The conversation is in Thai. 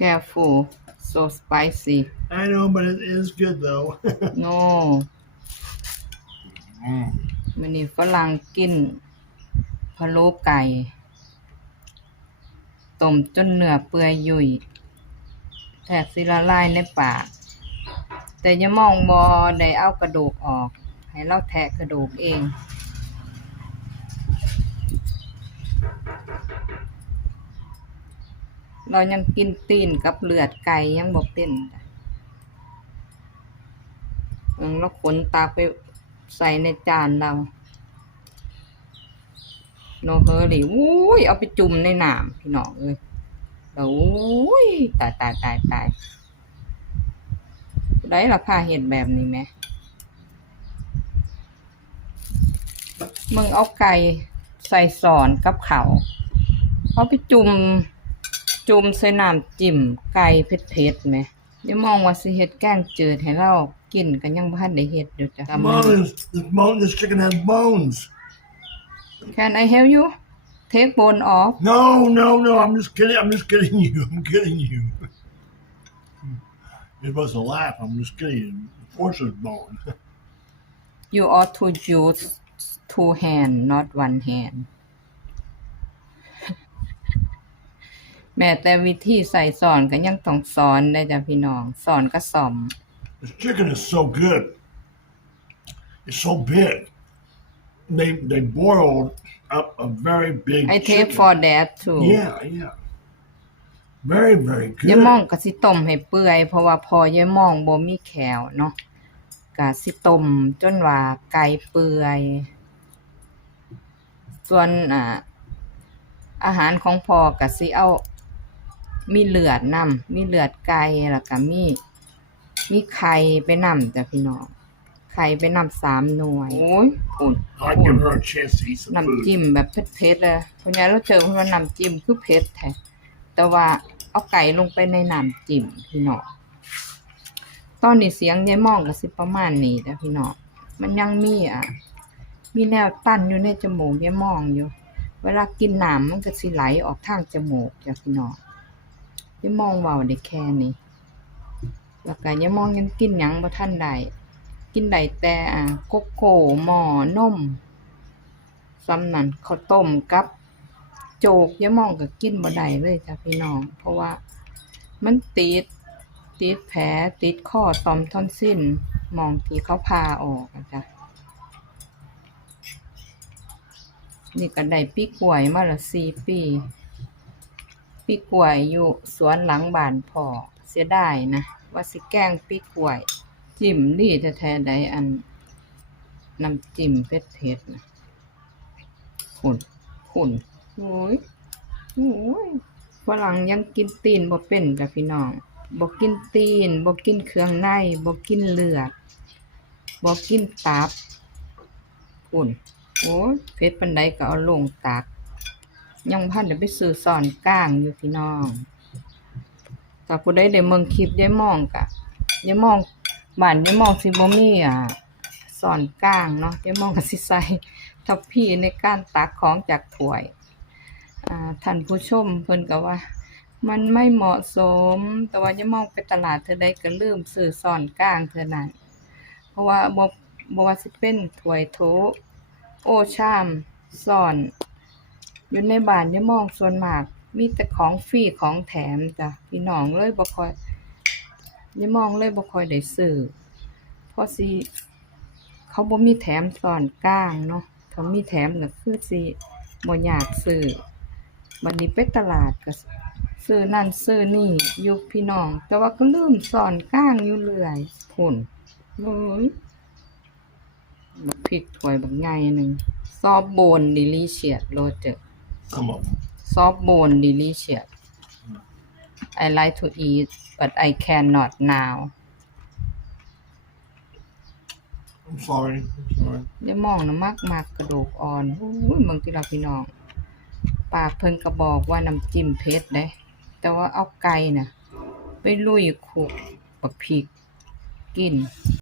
careful so spicy I know, but it is good though. no Mm. มันนี่ฝรั่งกินพะโล้ไก่ต้มจนเนื้อเปื่อยยุ่ยแทบสิละลายในปาก แต่อย่ามองบอได้เอากระดูกออก ให้เราแทะกระดูกเอง เรายังกินตีนกับเลือดไก่ยังบ่เป็นจ้ะเราขนตาไปใส่ในจานเราโนเฮอรี่อุ้ย เอาไปจุ่มในน้ำพี่น้องเอ้ยแล้วอุ้ย ตายตายตายตายได้ราคาเห็นแบบนี้ไหมมึงเอาไก่ใส่สอนกับเขา เอาไปจุ่ม จุ่มใส่น้ำจิ้มไก่เผ็ดๆไหมเดี๋ยวมองว่าสิเฮ็ดแกงจืดให้เรากินกันยังบ่ทันได้เฮ็ดอยู่จ้ะ Bones. This bone. This chicken has bones. Can I help you take bone off No, no, no. I'm just kidding. I'm just kidding you. I'm kidding you. You're supposed to laugh. I'm just kidding you. Of course, there's bone. you ought to use two hand not one hand แม้แต่วิธีใส่สอนก็ยังต้องสอนได้จ้ะพี่น้องสอนก็สอม This chicken is so good. It's so big. They they boiled up a very big. I take chicken. for that too Yeah, yeah. Very, very ยาย good. ม่องก็สิต้มให้เปื่อย เพราะว่าพอยายม่องบ่มีแขวเนาะก็สิต้มจนว่าไก่เปื่อย ส่วนอ่าอาหารของพ่อก็สิเอา มีเลือดนำมีเลือดไก่แล้วก็มี มีไข่ไปนำจ้ะพี่น้องไข่ไปนำสามหน่วยโอ้ยปุ่น I'd give her a chance to eat some น้ำ food. จิ้มแบบเผ็ดๆเลยเพราะงั้นเราเจอเพราะว่าน้ำจิ้มคือเผ็ดแท้แต่ว่าเอาไก่ลงไปในน้ำจิ้มพี่น้องตอนนี้เสียงยายม่องก็สิประมาณนี้นะพี่น้องมันยังมีอะ มีแนวตันอยู่ในจมูกยายม่องอยู่ เวลากินน้ำมันก็สิไหลออกทางจมูกจ้ะพี่น้อง ยมองเว้าได้แค่นี้แล้วก็ยมองยังกินหยังบ่ทันได้กินได้แต่อ่าโกโก้หม้อนมซ้ำนั่นข้าวต้มกับโจกยมองก็กินบ่ได้เลยจ้ะพี่น้อง เพราะว่ามันติดติดแผลติดข้อตอมท่อนซิลหมองที่เขาพาออกอะจ้ะนี่ก็ได้ปีกล้วยมาละสี่ปี ปีกล้วยอยู่สวนหลังบ้านพ่อเสียดายนะ ว่าสิแกงปีกล้วย จิ้มนี่แท้ๆใดอันน้ำจิ้มเผ็ดๆนะขุนขุนโอ้ยโอ้ยฝรั่งยังกินตีนบ่เป็นจ้ะพี่น้องบ่กินตีนบ่กินเครื่องในบ่กินเลือดบ่กินตับขุนโอ้ยเผ็ดปานใดก็เอาลงตัก ยังพันได้ไปซื้อสอนก้างอยู่พี่น้องถ้าผู้ใดได้เมืองคลิปยายมองกะยายมองบ้านยายมองสิบมี่อะสอนก้างเนาะยายมองก็สิใส่ทัพพี่ในการตักของจากถ้วยอ่าท่านผู้ชมเพิ่นก็ว่า มันไม่เหมาะสม แต่ว่าจะมองไปตลาดเธอใดก็ลืมซื้อซ่อนกลางเธอนั้นเพราะว่าบ่บ่ว่าสิเป็นถวยโถโอชามซ่อน อยู่ในบ้านยมองส่วนมาก มีแต่ของฟรีของแถมจ้ะพี่น้องเลยบ่คอยยมองเลยบ่คอยได้ซื้อเพราะสิเขาบ่มีแถมสอนกลางเนาะถ้ามีแถมก็คือสิบ่อยากซื้อบัดนี้ไปตลาดก็ซื้อนั่นซื้อนี่อยู่พี่น้อง แต่ว่าก็ลืมสอนกลางอยู่เรื่อยพุ่นโอ้ยบักพริกถ้วยบักใหญ่หนึงซอฟโบนดิลิเชียสโรเจอ Some of them. ซอฟโบนดิลิเชียส I like to eat but I cannot now I'm sorry. I'm sorry. ได้มองนะมากมากกระดูกอ่อนอุ้ยเมืองที่เราพี่น้องปากเพิ่นก็บอกว่าน้ำจิ้มเผ็ดเด้ แต่ว่าเอาไก่น่ะ ไปลุยขุกบักพริกกิน